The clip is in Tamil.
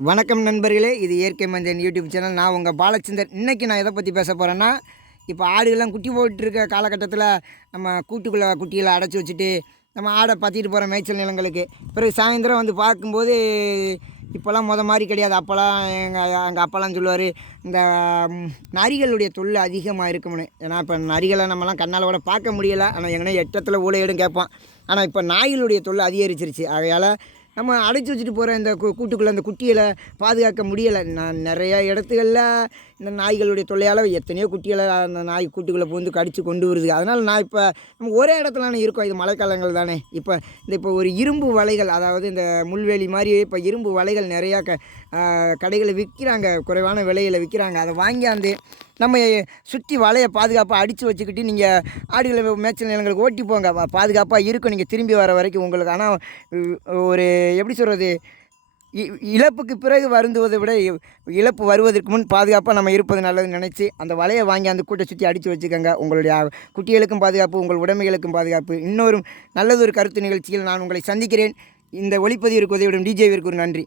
வணக்கம் நண்பர்களே இது இயற்கை மஞ்சள் யூடியூப் சேனல். நான் உங்கள் பாலச்சந்தர். இன்றைக்கி நான் எதை பற்றி பேச போகிறேன்னா இப்போ ஆடுகள்லாம் குட்டி போட்டுருக்க காலகட்டத்தில் நம்ம கூட்டுக்குள்ளே குட்டிகளை அடைச்சி வச்சுட்டு நம்ம ஆடை பற்றிட்டு போகிற மேய்ச்சல் நிலங்களுக்கு. பிறகு சாயந்தரம் வந்து பார்க்கும்போது இப்போல்லாம் முத மாதிரி கிடையாது. அப்போல்லாம் எங்கள் எங்கள் அப்பாலாம் சொல்லுவார் இந்த நரிகளுடைய தொல்லை அதிகமாக இருக்கும்னு. ஏன்னா இப்போ நரிகளை நம்மலாம் கண்ணால் கூட பார்க்க முடியலை. ஆனால் எங்கன்னா எட்டத்தில் ஊழையிடும் கேட்போம் ஆனால் இப்போ நாய்களுடைய தொல்லை அதிகரிச்சிருச்சு. ஆகையால் நம்ம அடைச்சி வச்சுட்டு போகிற இந்த கூட்டுக்குள்ளே அந்த குட்டிகளை பாதுகாக்க முடியலை. நான் நிறையா இடத்துகளில் இந்த நாய்களுடைய தொல்லையால் எத்தனையோ குட்டிகளை அந்த நாய் கூட்டுக்குள்ளே பூந்து கடித்து கொண்டு வருது. அதனால் நான் இப்போ நம்ம ஒரே இடத்துலான இருக்கோம். இது மழைக்காலங்கள் தானே. இப்போ இந்த இப்போ ஒரு இரும்பு வலைகள் அதாவது இந்த முள்வேலி மாதிரி இப்போ இரும்பு வலைகள் நிறையா க கடைகளில் விற்கிறாங்க குறைவான விலையில் விற்கிறாங்க அதை வாங்கியாந்து நம்ம சுற்றி வலையை பாதுகாப்பாக அடித்து வச்சுக்கிட்டு நீங்கள் ஆடுகளை மேய்ச்சல் நிலங்களுக்கு ஓட்டி போங்க. பாதுகாப்பாக இருக்கும். நீங்கள் திரும்பி வர வரைக்கும் உங்களுக்கு. ஆனால் ஒரு எப்படி சொல்கிறது இழப்புக்கு பிறகு வருந்துவதை விட இ- இழப்பு வருவதற்கு முன் பாதுகாப்பாக நம்ம இருப்பது நல்லதுன்னு நினச்சி அந்த வலையை வாங்கி அந்த கூட்டை சுற்றி அடித்து வச்சுக்கோங்க. உங்களுடைய குட்டிகளுக்கும் பாதுகாப்பு உங்கள் உடைமைகளுக்கும் பாதுகாப்பு. இன்னொரு நல்லதொரு கருத்து நிகழ்ச்சியில் நான் உங்களை சந்திக்கிறேன். இந்த ஒளிப்பதிவிற்கு உதவிடும் டிஜேவிற்கு ஒரு நன்றி.